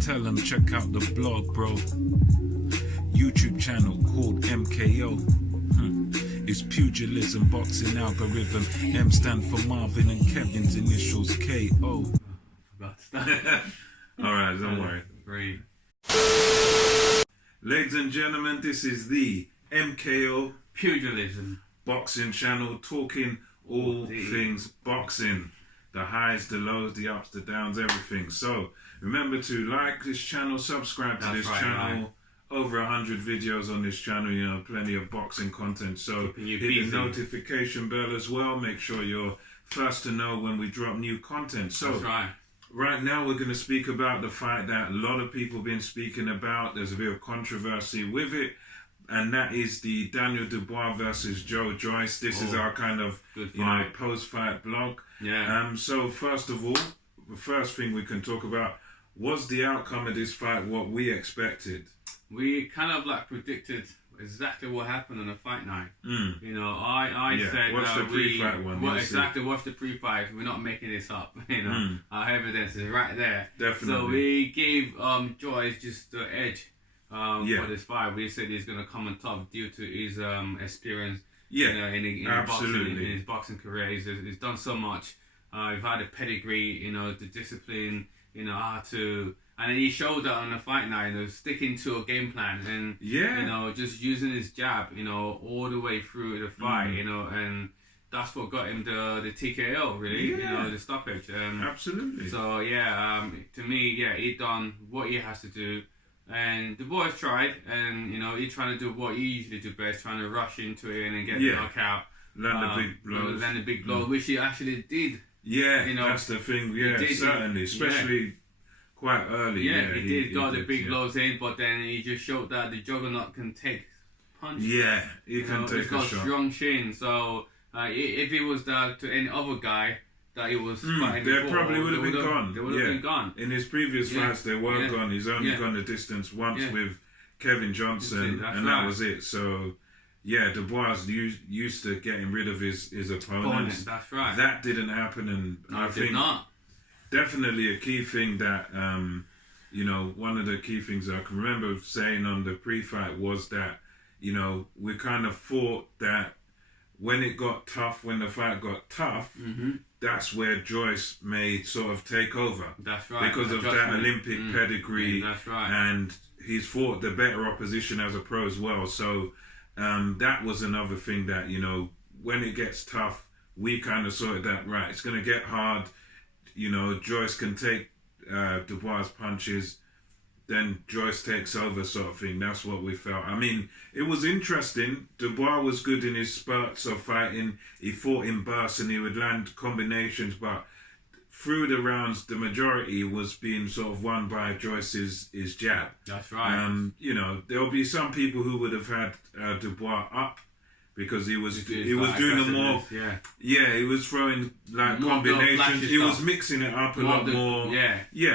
tell them check out the blog, bro. YouTube channel called MKO. It's pugilism, boxing algorithm. M stand for Marvin and Kevin's initials KO. Alright, don't worry. Great. Ladies and gentlemen, this is the MKO Pugilism boxing channel, talking all things boxing. The highs, the lows, the ups, the downs, everything. So remember to like this channel, subscribe to this channel. Over 100 videos on this channel, you know, plenty of boxing content. So hit the notification bell as well. Make sure you're first to know when we drop new content. So right now we're going to speak about the fight that a lot of people have been speaking about. There's a bit of controversy with it, and that is the Daniel Dubois versus Joyce. This is our kind of post-fight blog. Yeah. So first of all, the first thing we can talk about was the outcome of this fight what we expected. We kind of like predicted exactly what happened on the fight night. You know, I said watch the pre-fight one. Watch the pre-fight. We're not making this up. You know, our evidence is right there. Definitely. So we gave Joyce just the edge for this fight. We said he's gonna come on top due to his experience. Yeah, you know, in his boxing career. He's done so much. He's had a pedigree. You know, the discipline. You know, how to. And he showed that on the fight night, you know, sticking to a game plan and, you know, just using his jab, you know, all the way through the fight, you know, and that's what got him the TKO, really, you know, the stoppage. Absolutely. So, to me, he done what he has to do. And the boys tried, and, you know, he's trying to do what he usually do best, trying to rush into it and get the knockout. Land the big blows. Land the big blows, which he actually did. Yeah, you know, that's the thing. Yeah, certainly. Especially... quite early. He did got the big blows in, but then he just showed that the juggernaut can take punches. Yeah, he can take a shot. He's got strong chin, so if it was to any other guy that he was fighting they before, probably would have been gone. They would have been gone. In his previous fights, they were gone. He's only gone the distance once with Kevin Johnson, and that was it. So, Dubois used to getting rid of his opponents. That's right. That didn't happen, and I think definitely a key thing that, you know, one of the key things I can remember saying on the pre-fight was that, you know, we kind of thought that when it got tough, when the fight got tough, that's where Joyce may sort of take over. That's right. Because of that Olympic pedigree. That's right. And he's fought the better opposition as a pro as well. So that was another thing that, you know, when it gets tough, we kind of sorted that, right, it's going to get hard. You know, Joyce can take Dubois' punches, then Joyce takes over sort of thing. That's what we felt. I mean, it was interesting. Dubois was good in his spurts of fighting. He fought in bursts and he would land combinations, but through the rounds, the majority was being sort of won by Joyce's jab. That's right. You know, there'll be some people who would have had Dubois up, because he was doing the more he was throwing like more combinations. He was mixing it up a lot more.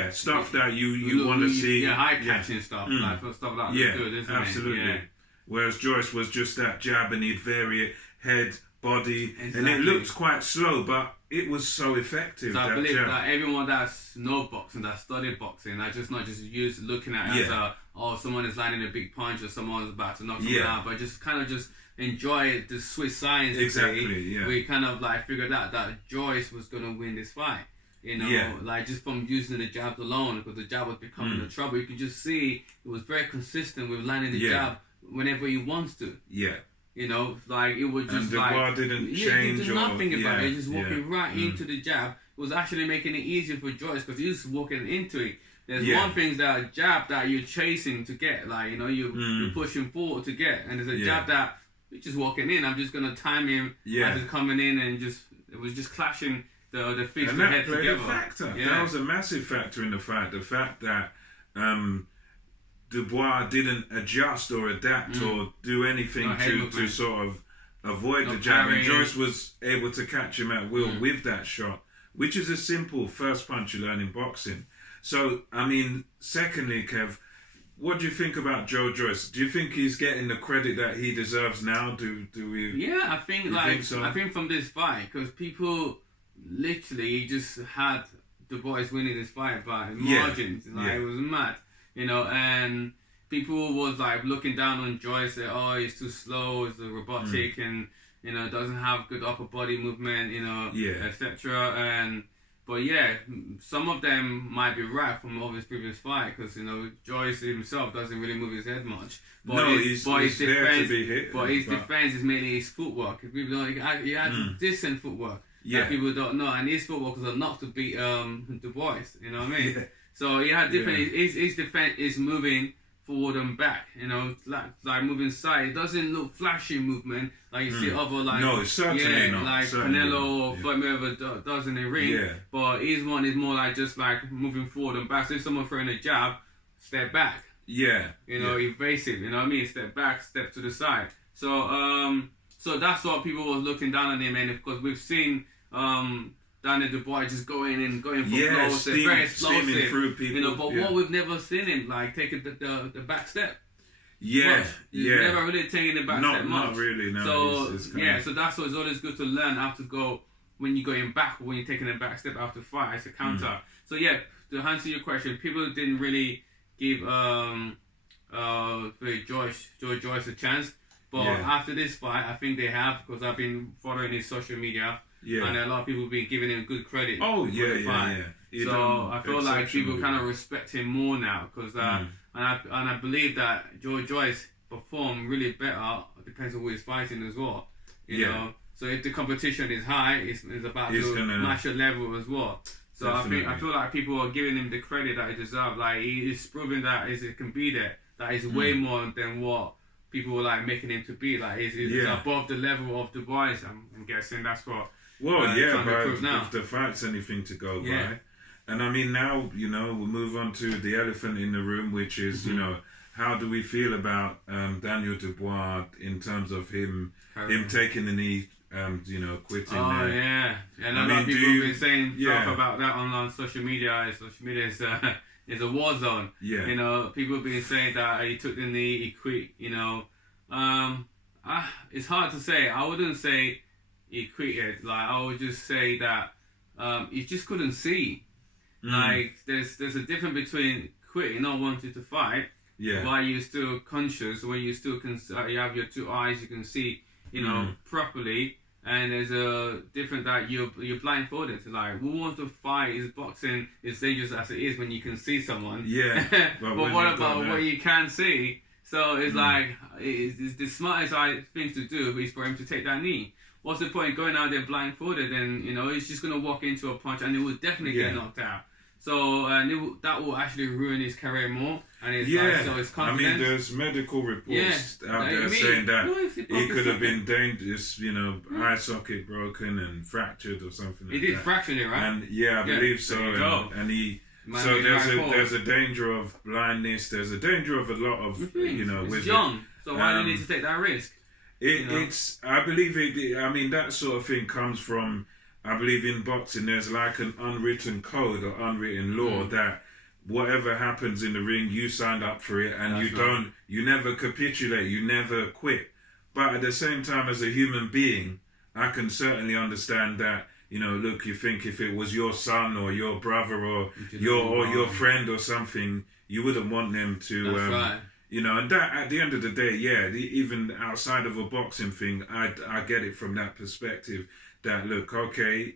Stuff that you want to see. High catching stuff, like stuff like that. Good, isn't absolutely. It? Yeah. Whereas Joyce was just that jab, and he'd vary it, head, body, and it looked quite slow, but it was so effective. So I believe that everyone that's know boxing, that studied boxing, that just not just looking at it as someone is landing a big punch or someone's about to knock someone out, but just kind of just enjoy the Swiss science. Exactly. We kind of like figured out that Joyce was gonna win this fight. You know, like just from using the jabs alone, because the jab was becoming the trouble. You could just see it was very consistent with landing the jab whenever he wants to. Yeah. You know, like it was just and didn't change. He did nothing about it. Just walking right into the jab. It was actually making it easier for Joyce because he was walking into it. There's one thing that jab that you're chasing to get, like, you know, you're pushing forward to get, and there's a jab that you're just walking in. I'm just gonna time him as he's coming in, and it was just clashing the feet and the head together. And that played a factor. That was a massive factor in the fight. The fact that Dubois didn't adjust or adapt or do anything to sort of avoid the jab. And Joyce was able to catch him at will with that shot, which is a simple first punch you learn in boxing. So, I mean, secondly, Kev, what do you think about Joyce? Do you think he's getting the credit that he deserves now? Do we? Yeah, I think think so? I think from this fight, because people literally just had Dubois winning this fight by margins. It was mad, and people was like looking down on Joyce, say, oh, he's too slow, he's robotic, and doesn't have good upper body movement, etc. But some of them might be right from all his previous fight, because Joyce himself doesn't really move his head much. But his defense is mainly his footwork. People don't, he had decent footwork that people don't know, and his footwork was enough to beat Dubois. You know what I mean? Yeah. So he had different. His defense is moving forward and back, like moving side. It doesn't look flashy movement like you see other certainly not. Like Canelo or Floyd Mayweather does in the ring. Yeah. But his one is more like just like moving forward and back. So if someone throwing a jab, step back. Yeah. Evasive. You know what I mean? Step back, step to the side. So so that's what people was looking down on him, and of course we've seen Daniel Dubois just going for blows, very explosive, through people, but what we've never seen him like taking the back step. He's never really taking the back step much. Not really, no. So so that's what it's always good to learn how to go when you're going back, or when you're taking a back step after fight as a counter. So to answer your question, people didn't really give Joyce a chance, but after this fight, I think they have, because I've been following his social media. Yeah. And a lot of people have been giving him good credit. Oh, yeah. So I feel like people kind of respect him more now, because and I believe that Joyce performed really better. It depends on who he's fighting as well. You know. So if the competition is high, it's about to match a level as well. So definitely. I feel like people are giving him the credit that he deserves. Like, he's proving that he can be there. That he's way more than what people were like making him to be. Like, he's above the level of Dubois. I'm guessing that's what. Well, but if the fight's anything to go by. And I mean, now, we'll move on to the elephant in the room, which is, how do we feel about Daniel Dubois in terms of him taking the knee, quitting? Oh, yeah. And a lot of people have been saying stuff about that on social media. Social media is a war zone. Yeah. People have been saying that he took the knee, he quit, it's hard to say. I wouldn't say he quitted. Like, I would just say that he just couldn't see. Like, there's a difference between quitting, not wanting to fight, while you're still conscious, when you still can, you have your two eyes, you can see, properly. And there's a difference that you're blindfolded. Like, who wants to fight? Is boxing as dangerous as it is when you can see someone? Yeah. But what about what you can't see? So it's like, it's the smartest thing to do is for him to take that knee. What's the point going out there blindfolded, and he's just gonna walk into a punch and he will definitely get knocked out. So that will actually ruin his career more, and his confidence. I mean, there's medical reports out there saying that he could have been dangerous, eye socket broken and fractured or something. He did fracture it, right? And I believe so. And he. So there's a danger of blindness. There's a danger of a lot of It's young, so why do you need to take that risk? It's I believe it. I mean, that sort of thing comes from. I believe in boxing, there's like an unwritten code or unwritten law that whatever happens in the ring, you signed up for it, and you never capitulate, you never quit. But at the same time, as a human being, I can certainly understand that. Look, you think if it was your son or your brother or your friend or something, you wouldn't want them to. That's right. And that at the end of the day, even outside of a boxing thing, I get it from that perspective. That look, okay,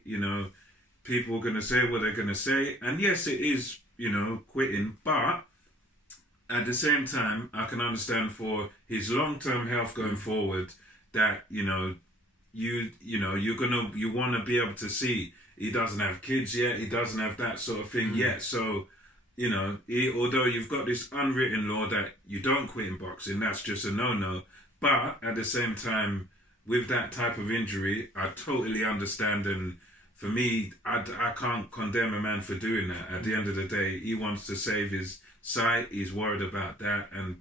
people are going to say what they're going to say. And yes, it is, quitting. But at the same time, I can understand for his long-term health going forward that, you want to be able to see he doesn't have kids yet. He doesn't have that sort of thing yet. So, although you've got this unwritten law that you don't quit in boxing, that's just a no-no. But at the same time, with that type of injury, I totally understand, and for me, I can't condemn a man for doing that. At the end of the day, he wants to save his sight, he's worried about that, and,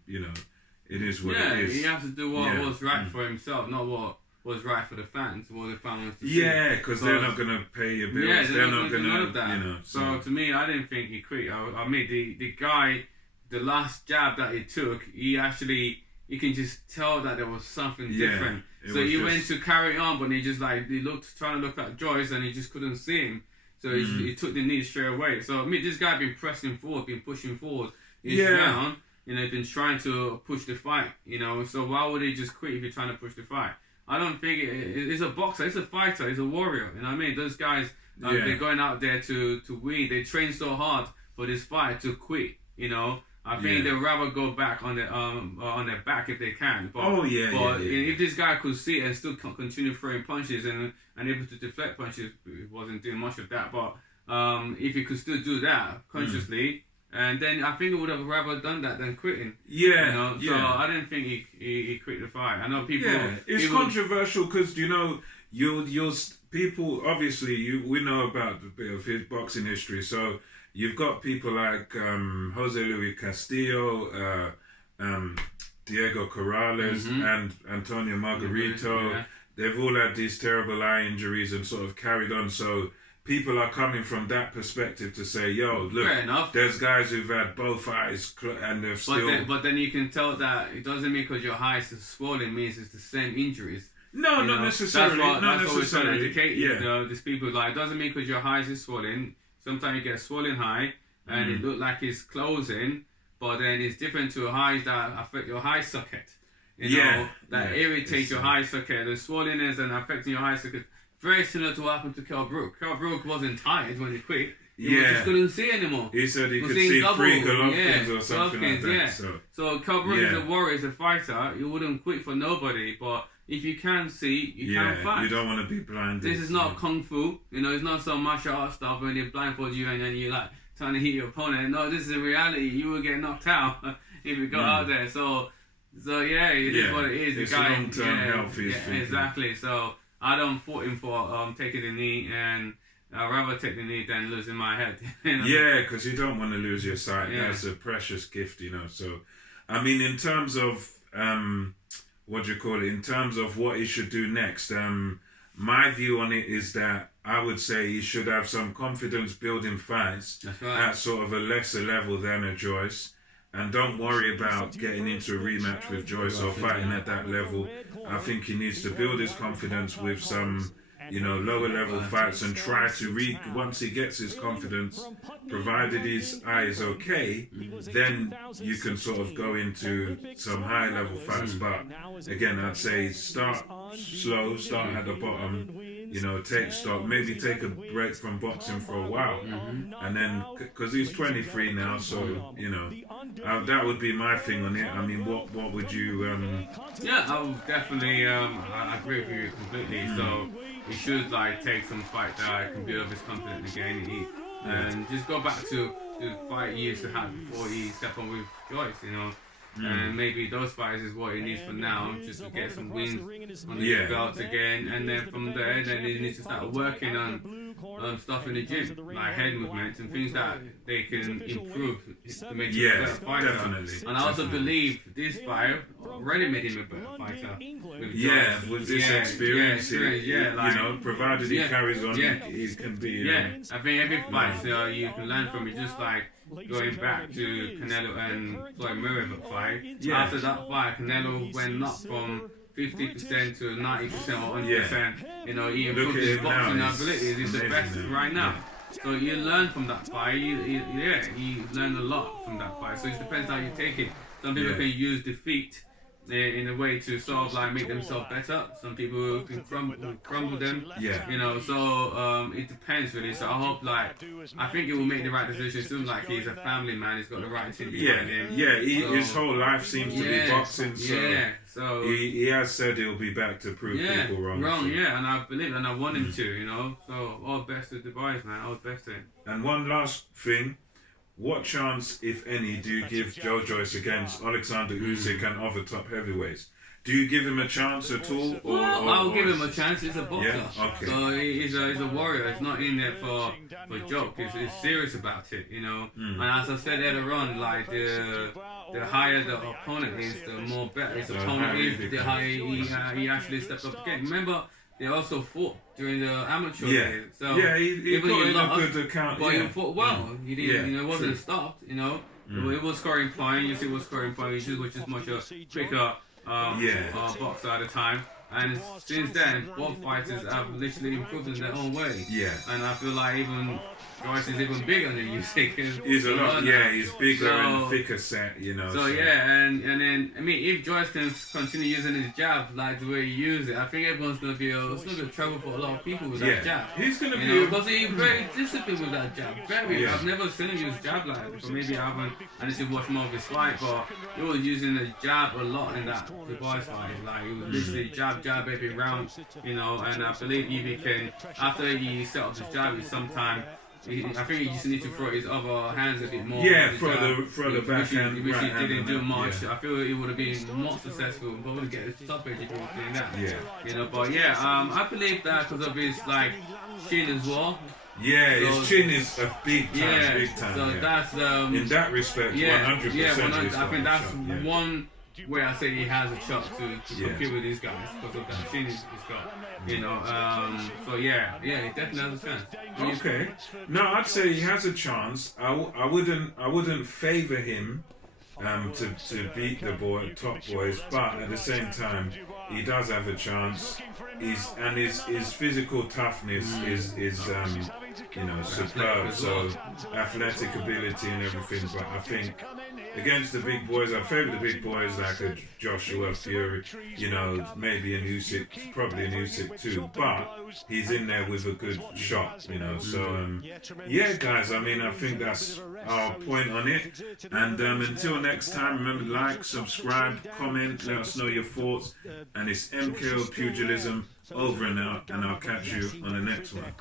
it is what it is. He has to do what was right for himself, not what was right for the fans, what the fans wants to see. Yeah, because they're not going to pay your bills. Yeah, they're not going to do none of that. So to me, I didn't think he quit. I mean, the guy, the last jab that he took, you can just tell that there was something different. So he went to carry on, but he just trying to look at Joyce, and he just couldn't see him. So he took the knee straight away. So I mean, this guy been pressing forward, been pushing forward. He's down. You know, been trying to push the fight. You know, so why would he just quit if you're trying to push the fight? I don't think it's a boxer. It's a fighter. It's a warrior. You know what I mean? Those guys, they're going out there to win. They train so hard for this fight to quit. You know. I think they'd rather go back on their back if they can. But, if this guy could sit and still continue throwing punches and able to deflect punches, he wasn't doing much of that. But if he could still do that consciously, and then I think he would have rather done that than quitting. Yeah, you know? So I didn't think he quit the fight. I know people. Yeah, it's controversial because you'll people obviously we know about a bit of his boxing history, so. You've got people like Jose Luis Castillo, Diego Corrales, and Antonio Margarito. Yeah. They've all had these terrible eye injuries and sort of carried on. So people are coming from that perspective to say, yo, look, there's guys who've had both eyes and they've still... But then you can tell that it doesn't mean because your eyes is swollen means it's the same injuries. No, not necessarily. That's what we're trying to educate you. You know, these people, like, it doesn't mean because your eyes is swollen. Sometimes you get a swollen eye and it looks like it's closing, but then it's different to eyes that affect your eye socket. You know, that irritate your eye socket. The swollenness and affecting your eye socket. Very similar to what happened to Kell Brook. Kell Brook wasn't tired when he quit. He just couldn't see anymore. He said he could see three Golovkins or something like that. So Kell Brook is a warrior, is a fighter. You wouldn't quit for nobody, but if you can see, you can fight. You don't want to be blinded. This is not kung fu. You know, it's not some martial arts stuff when they blindfold you and then you're like trying to hit your opponent. No, this is a reality. You will get knocked out if you go out there. So yeah, it is what it is. It's long-term health is exactly. So I don't fault him for taking the knee, and I'd rather take the knee than losing my head. You know? Yeah, because you don't want to lose your sight. That's a precious gift, you know. So, I mean, in terms of in terms of what he should do next, my view on it is that I would say he should have some confidence building fights at sort of a lesser level than a Joyce, and don't worry about getting into a rematch with Joyce or fighting at that level. I think he needs to build his confidence with some lower level fights and try to once he gets his confidence, provided his eye is okay, then you can sort of go into some high level fights. But again, I'd say start slow, start at the bottom, take stock, maybe take a break from boxing for a while, and then because he's 23 now, so that would be my thing on it. I mean, what would you? I would definitely. I agree with you completely. So he should take some fight that can build up his confidence again, and just go back to the fight he used to have before he stepped on with Joyce. And maybe those fights is what he needs for now, just to get some wins on the belts again, and then from there, then he needs to start working on stuff in the gym, like head movements and things that they can improve to make him a better fighter. Definitely. And I also believe this fight already made him a better fighter. With this experience, provided he carries on, he can be. I think every fight you can learn from it, just like going back to Canelo and Floyd Mayweather fight. After that fight, Canelo went up from 50% to 90% or 100%. He improved his boxing abilities. He's the best right now. So you learn from that fight. You learn a lot from that fight. So it depends how you take it. Some people can use defeat in a way to sort of make themselves better. Some people can crumble them. So it depends really. So I hope I think he will make the right decision. It seems like he's a family man. He's got the right team behind him. His whole life seems to be boxing. So he has said he'll be back to prove people wrong. And I believe and I want him to. So all best to Dubois, man. All best to him. And one last thing. What chance, if any, do you give Joe Joyce against Alexander Usyk and other top heavyweights? Do you give him a chance at all? I'll give him a chance. He's a boxer. Yeah? Okay. So he's a warrior. He's not in there for joke. He's serious about it, And as I said earlier on, the higher the opponent is, the more better his opponent is, the higher he actually steps up the game. Remember, they also fought during the amateur days. So he put in a good account. But he fought well. He didn't. It wasn't stopped. It was scoring point. You see, it was scoring point. Which is much a quicker boxer at the time. And since then, both fighters have literally improved in their own way. Yeah. And I feel like even Joyce is even bigger than Usyk. He's a lot, yeah, he's bigger and thicker set, you know. So yeah, and then, I mean, if Joyce can continue using his jab like the way he uses it, I think everyone's going to be trouble for a lot of people with that jab. He's going to be... because he's very disciplined with that jab. I've never seen him use jab like that before. Maybe I need to watch more of his fight, but he was using the jab a lot in that Dubois fight. Like, he was literally jab every round, you know, and I believe if he can, after he set up his jab, I think he just needs to throw his other hands a bit more. Yeah, throw the backhand. Which he didn't do much. Yeah. I feel he would have been more successful, probably get a stoppage if he was doing that. Yeah. You know, but yeah, I believe that because of his like chin as well. Yeah, his chin is a big time. So that's in that respect, 100%. Yeah, 100%. I think that's one where I say he has a shot to compete with these guys because of that chin he's got. You know, so yeah, he definitely has a chance. Okay, no, I'd say he has a chance. I wouldn't favour him to beat the top boys, but at the same time, he does have a chance. His physical toughness is you know, superb. So athletic ability and everything. But I think against the big boys, I favour the big boys like a Joshua Fury. You know, maybe an Usyk, probably an Usyk too. But he's in there with a good shot. You know, so yeah, guys. I mean, I think that's our point on it. And until next time, remember, like, subscribe, comment, let us know your thoughts. And it's MKO Pugilism over and out, and I'll catch you on the next one.